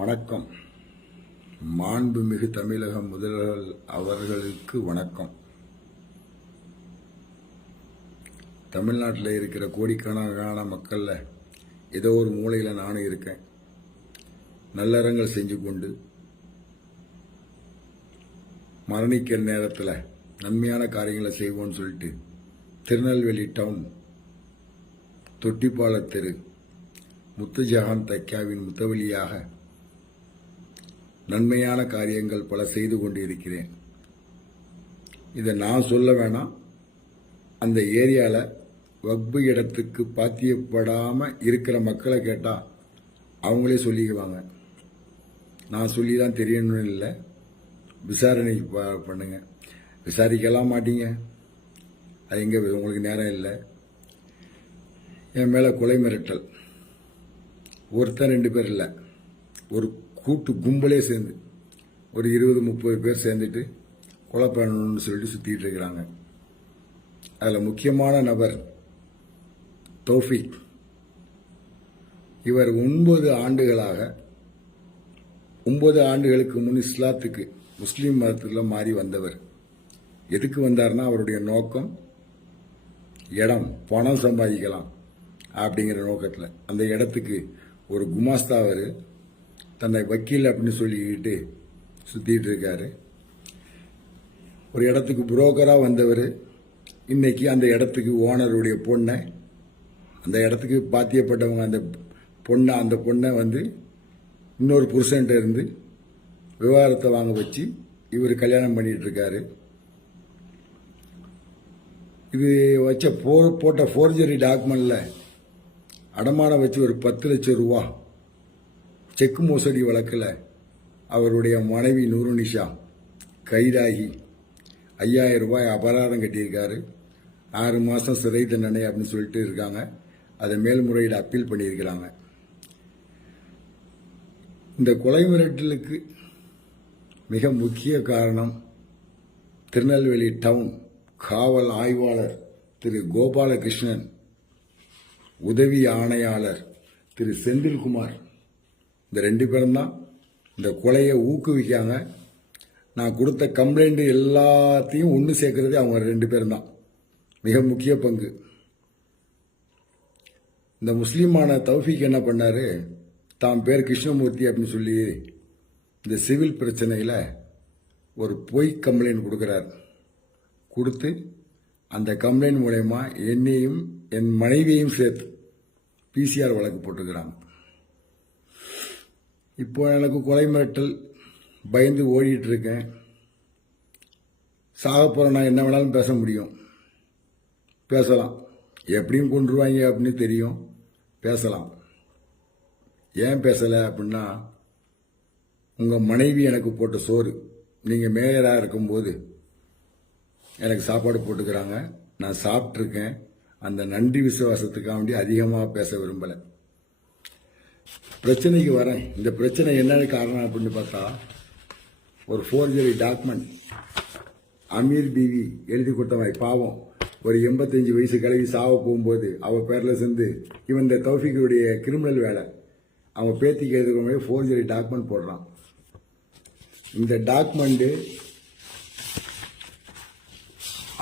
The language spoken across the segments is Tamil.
வணக்கம். மாண்புமிகு தமிழக முதல்வர் அவர்களுக்கு வணக்கம். தமிழ்நாட்டில் இருக்கிற கோடிக்கணக்கான மக்கள்ல ஏதோ ஒரு மூலையில் நானும் இருக்கேன். நல்லறங்கள் செஞ்சு கொண்டு மரணிக்கிற நேரத்தில் நன்மையான காரியங்களை செய்வோம்னு சொல்லிட்டு திருநெல்வேலி டவுன் தொட்டிப்பால தெரு முத்துஜஹான் தைக்காவின் முத்தவழியாக நன்மையான காரியங்கள் பல செய்து கொண்டு இருக்கிறேன். இதை நான் சொல்ல வேணாம், அந்த ஏரியாவில் வக்பு இடத்துக்கு பாத்தியப்படாமல் இருக்கிற மக்களை கேட்டால் அவங்களே சொல்லிக்குவாங்க. நான் சொல்லி தான் தெரியணும்னு இல்லை, விசாரணை பண்ணுங்க. விசாரிக்கலாம் மாட்டீங்க, அது எங்கே உங்களுக்கு நேரம் இல்லை. என் மேலே கொலை மிரட்டல், ஒருத்தர் 2 பேர் இல்லை, ஒரு கூட்டு கும்பலே சேர்ந்து ஒரு 20-30 பேர் சேர்ந்துட்டு கொலை பண்ணணும்னு சொல்லிட்டு சுற்றிட்டு இருக்கிறாங்க. அதில் முக்கியமான நபர் தௌஃபிக். இவர் 9 ஆண்டுகளுக்கு முன் இஸ்லாத்துக்கு முஸ்லீம் மதத்தில் மாறி வந்தவர். எதுக்கு வந்தார்னா அவருடைய நோக்கம் இடம், பணம் சம்பாதிக்கலாம் அப்படிங்கிற நோக்கத்தில் அந்த இடத்துக்கு ஒரு குமாஸ்தாவர் தன்னை வக்கீல் அப்படின்னு சொல்லிக்கிட்டு சுற்றிட்டு இருக்காரு. ஒரு இடத்துக்கு புரோக்கராக வந்தவர் இன்னைக்கு அந்த இடத்துக்கு ஓனருடைய பொண்ணை, அந்த இடத்துக்கு பாத்தியப்பட்டவங்க அந்த பொண்ணை வந்து இன்னொரு புருஷன்ட்ட இருந்து விவாகரத்தை வாங்க வச்சு இவர் கல்யாணம் பண்ணிட்டு இருக்காரு. இது வச்ச போட்ட ஃபோர்ஜரி டாக்குமெண்ட்ல அடமானம் வச்சு ஒரு 10 லட்சம் ரூபா செக் மோசடி வழக்கில் அவருடைய மனைவி நூருநிஷா கைதாகி 5000 ரூபாய் அபராதம் கட்டியிருக்காரு. 6 மாதம் சிறை தண்டனை அப்படின்னு சொல்லிட்டு இருக்காங்க. அதை மேல்முறையீடு அப்பீல் பண்ணியிருக்கிறாங்க. இந்த கொலை மிரட்டலுக்கு மிக முக்கிய காரணம் திருநெல்வேலி டவுன் காவல் ஆய்வாளர் திரு கோபாலகிருஷ்ணன், உதவி ஆணையாளர் திரு செந்தில்குமார், இந்த 2 பேரும் தான் இந்த கொலையை ஊக்குவிக்காங்க. நான் கொடுத்த கம்ப்ளைண்ட் எல்லாத்தையும் ஒன்று சேர்க்கறது அவங்க 2 பேரும் தான். மிக முக்கிய பங்கு. இந்த முஸ்லீமான தௌஃபிக் என்ன பண்ணாரு, தான் பேர் கிருஷ்ணமூர்த்தி அப்படின்னு சொல்லி இந்த சிவில் பிரச்சனையில் ஒரு பொய் கம்ப்ளைண்ட் கொடுக்குறார். கொடுத்து அந்த கம்ப்ளைண்ட் மூலயமா என்னையும் என் மனைவியையும் சேர்த்து பிசிஆர் வழக்கு போட்டுக்கிறாங்க. இப்போ எனக்கு கொலை மிரட்டல் பயந்து ஓடிட்டு இருக்கேன். சாக போகிறேன், நான் என்ன வேணாலும் பேச முடியும், பேசலாம். எப்படியும் கொண்டுருவாங்க அப்படின்னு தெரியும், பேசலாம். ஏன் பேசலை அப்படின்னா, உங்கள் மனைவி எனக்கு போட்ட சோறு, நீங்கள் மேயராக இருக்கும்போது எனக்கு சாப்பாடு போட்டுக்கிறாங்க, நான் சாப்பிட்ருக்கேன். அந்த நன்றி விசுவாசத்துக்காக வேண்டி அதிகமாக பேச விரும்பலை. பிரச்சனைக்கு வரேன். இந்த பிரச்சனை என்னன்னு காரணம் அப்படின்னு பார்த்தா, ஒரு ஃபோர்ஜரி டாக்குமெண்ட் அமீர் பிவி எழுதி கொடுத்தவன் பாவம், ஒரு 85 வயசு கிளவி சாவ போகும்போது அவ பேரில் சேர்ந்து இவன் இந்த தௌஃபிக்குடைய கிரிமினல் வேலை அவன் பேத்திக்கு எழுதுகிற ஃபோர்ஜரி டாக்குமெண்ட் போடுறான். இந்த டாக்குமெண்ட்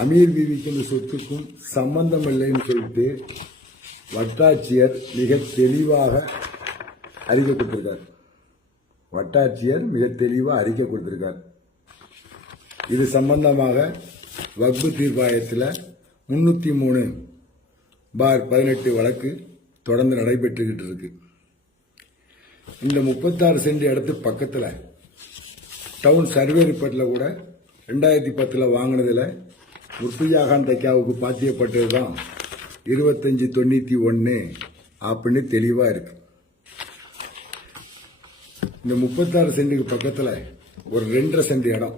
அமீர் பிவிக்கு இந்த சொத்துக்கும் சம்பந்தம் இல்லைன்னு சொல்லிட்டு வட்டாட்சியர் மிக தெளிவாக அறிக்கை கொடுத்திருக்கார். அறிக்கை கொடுத்திருக்கார். இது சம்பந்தமாக வக்பு தீர்ப்பாயத்தில் 303/18 வழக்கு தொடர்ந்து நடைபெற்றுக்கிட்டு இருக்கு. இந்த 36 சென்ட் இடத்து பக்கத்தில் டவுன் சர்வே ரிப்போர்ட்டில் கூட 2010 வாங்கினதில் முத்துஜஹான் தைக்காவுக்கு பாத்தியப்பட்டது தான் 2591 அப்படின்னு தெளிவாக இருக்கு. இந்த 36 சென்ட்டுக்கு பக்கத்தில் ஒரு 2.5 சென்ட் இடம்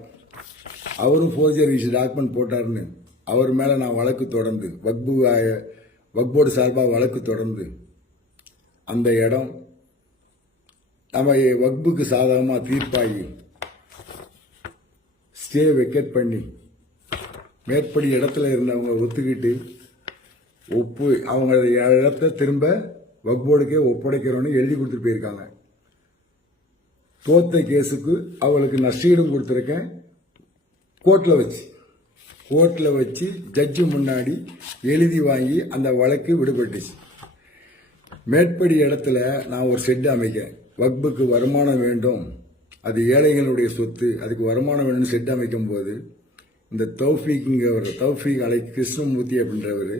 அவரும் ஃபோர்ஜரி டாக்குமெண்ட் போட்டாருன்னு அவர் மேலே நான் வழக்கு தொடர்ந்து வக்போர்டு சார்பாக வழக்கு தொடர்ந்து அந்த இடம் நம்ம வக்புக்கு சாதகமாக தீர்ப்பாகி ஸ்டே வெக்கேட் பண்ணி மேற்படி இடத்துல இருந்தவங்க ஒத்துக்கிட்டு அவங்க இடத்த திரும்ப வக்போர்டுக்கே ஒப்படைக்கிறோன்னு எழுதி கொடுத்துட்டு போயிருக்காங்க. தோத்த கேஸுக்கு அவளுக்கு நஷ்டீடும் கொடுத்துருக்கேன். கோர்ட்டில் வச்சு ஜட்ஜு முன்னாடி எழுதி வாங்கி அந்த வழக்கு விடுபட்டுச்சு. மேற்படி இடத்துல நான் ஒரு ஷெட் அமைக்கிறேன். வக்புக்கு வருமானம் வேண்டும், அது ஏழைகளுடைய சொத்து, அதுக்கு வருமானம் வேணும்னு ஷெட் அமைக்கும் போது இந்த தௌஃபீக் அலை கிருஷ்ணமூர்த்தி அப்படின்றவர்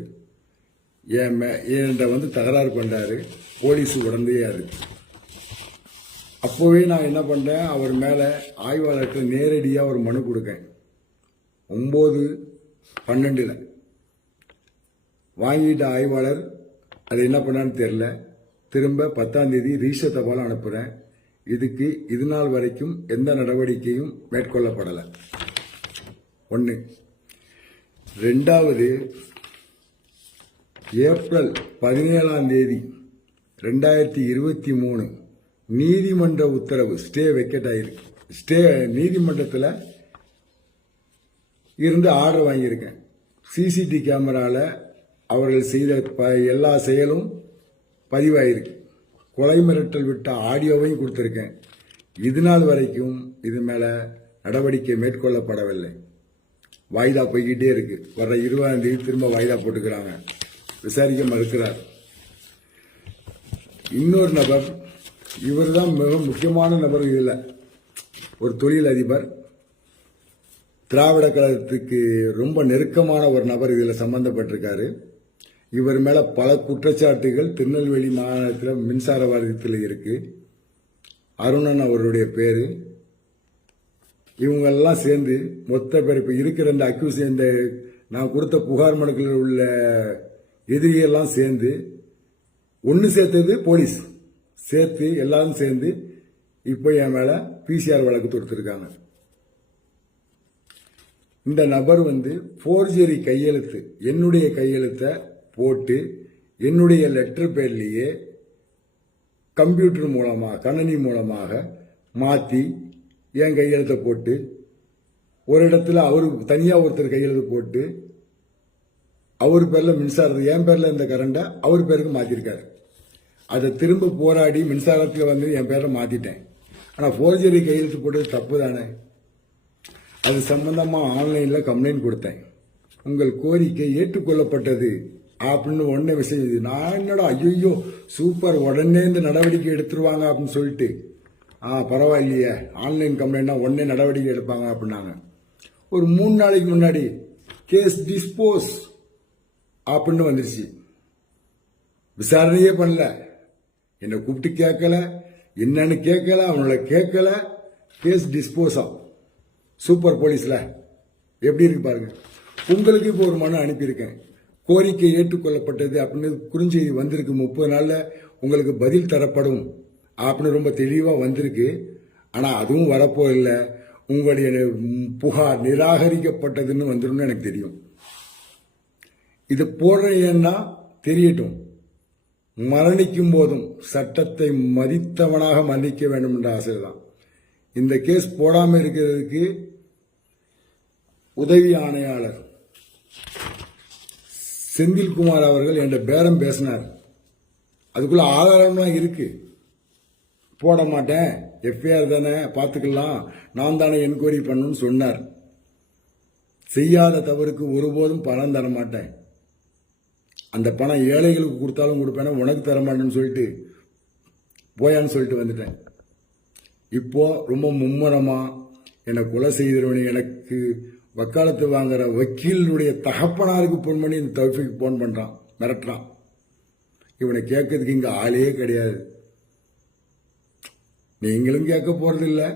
என்கிட்ட வந்து தகராறு பண்ணுறாரு. போலீஸ் உடந்தையாரு. அப்போவே நான் என்ன பண்ணுறேன், அவர் மேலே ஆய்வாளர்கிட்ட நேரடியாக ஒரு மனு கொடுக்கேன். 9/12 வாங்கிட்ட ஆய்வாளர் அது என்ன பண்ணான்னு தெரில. திரும்ப 10ஆம் தேதி ரீஷ தபால் அனுப்புகிறேன். இது நாள் வரைக்கும் எந்த நடவடிக்கையும் மேற்கொள்ளப்படலை. 1. 2வது, ஏப்ரல் 17ஆம் தேதி 2023 நீதிமன்ற உத்தரவு ஸ்டே வெக்கெட் ஆயிருக்கு. நீதிமன்றத்தில் இருந்து ஆர்டர் வாங்கியிருக்கேன். சிசிடி கேமராவில் அவர்கள் செய்த எல்லா செயலும் பதிவாயிருக்கு. கொலை மிரட்டல் விட்ட ஆடியோவையும் கொடுத்துருக்கேன். இது நாள் வரைக்கும் இது மேலே நடவடிக்கை மேற்கொள்ளப்படவில்லை. வாய்தா போய்கிட்டே இருக்கு. வர்ற 20ஆம் தேதி திரும்ப வாய்தா போட்டுக்கிறாங்க. விசாரிக்க மறுக்கிறார். இன்னொரு நபர், இவர் தான் மிக முக்கியமான நபர். இதில் ஒரு தொழில் அதிபர், திராவிட கழகத்துக்கு ரொம்ப நெருக்கமான ஒரு நபர் இதில் சம்பந்தப்பட்டிருக்காரு. இவர் மேல பல குற்றச்சாட்டுகள் திருநெல்வேலி மாநிலத்தில் மின்சார வாரியத்தில் இருக்கு. அருணன் அவருடைய பேரு. இவங்கெல்லாம் சேர்ந்து மொத்த பேர் இப்போ இருக்கிற இந்த அக்யூஸ், இந்த நான் கொடுத்த புகார் மனுக்களில் உள்ள எதிரியெல்லாம் சேர்ந்து ஒன்று சேர்த்தது போலீஸ் சேர்த்து எல்லாரும் சேர்ந்து இப்போ என் மேல பிசிஆர் வழக்கு தொடுத்திருக்காங்க. இந்த நபர் வந்து போர்ஜரி கையெழுத்து, என்னுடைய கையெழுத்தை போட்டு என்னுடைய லெட்டர் பேர்லேயே கம்ப்யூட்டர் மூலமாக கணினி மூலமாக மாற்றி என் கையெழுத்தை போட்டு, ஒரு இடத்துல அவரு தனியாக ஒருத்தர் கையெழுத்து போட்டு அவர் பேரில் மின்சாரத்தை என் பேரில் இந்த கரண்டை அவர் பேருக்கு மாற்றிருக்காரு. அதை திரும்ப போராடி மின்சாரத்தில் வந்து என் பேரை மாற்றிட்டேன். ஆனால் போர்ஜரி கையெழுத்து போட்டது தப்பு தானே. அது சம்பந்தமாக ஆன்லைனில் கம்ப்ளைண்ட் கொடுத்தேன். உங்கள் கோரிக்கை ஏற்றுக்கொள்ளப்பட்டது அப்படின்னு உடனே மெசேஜ். நான் என்னடா ஐயோ சூப்பர், உடனே இந்த நடவடிக்கை எடுத்துருவாங்க அப்படின்னு சொல்லிட்டு, பரவாயில்லையே ஆன்லைன் கம்ப்ளைண்ட்னா உடனே நடவடிக்கை எடுப்பாங்க அப்படின்னாங்க. ஒரு 3 நாளைக்கு முன்னாடி கேஸ் டிஸ்போஸ் அப்படின்னு வந்துருச்சு. விசாரணையே பண்ணல, என்னை கூப்பிட்டு கேட்கல, என்னன்னு கேட்கல, அவனோட கேட்கல, கேஸ் டிஸ்போஸா. சூப்பர் போலீஸ்ல எப்படி இருக்கு பாருங்க. உங்களுக்கு இப்போ ஒரு மனு அனுப்பியிருக்கேன், கோரிக்கை ஏற்றுக்கொள்ளப்பட்டது அப்படின்னு குறுஞ்செய்தி வந்திருக்கு. 30 நாள்ல உங்களுக்கு பதில் தரப்படும் அப்படின்னு ரொம்ப தெளிவாக வந்திருக்கு. ஆனால் அதுவும் வரப்போ இல்லை, உங்களுடைய புகார் நிராகரிக்கப்பட்டதுன்னு வந்துடும் எனக்கு தெரியும். இது போடுறேன்னா தெரியட்டும். மரணிக்கும் போதும் சட்டத்தை மதித்தவனாக மன்னிக்க வேண்டும் என்ற ஆசை தான். இந்த கேஸ் போடாமல் இருக்கிறதுக்கு உதவி ஆணையாளர் செந்தில்குமார் அவர்கள் என்ற பேரம் பேசினார். அதுக்குள்ள ஆதாரம்லாம் இருக்கு. போட மாட்டேன், எஃப்ஐஆர் தானே பார்த்துக்கலாம், நான் தானே என்கொயரி பண்ணணும்னு சொன்னார். செய்யாத தவறுக்கு ஒருபோதும் பணம் தர மாட்டேன், அந்த பணம் ஏழைகளுக்கு கொடுத்தாலும் கொடுப்பேன், உனக்கு தர மாட்டேன்னு சொல்லிட்டு போயான்னு சொல்லிட்டு வந்துட்டேன். இப்போ ரொம்ப மும்முரமா என்னை கொலை செய்தவனு எனக்கு வக்காலத்து வாங்குற வக்கீலுடைய தகப்பனாருக்கு போன் பண்ணி இந்த தௌஃபீக் போன் பண்றான், மிரட்டுறான். இவனை கேட்கறதுக்கு இங்க ஆளே கிடையாது. நீங்களும் கேட்க போறதில்லை.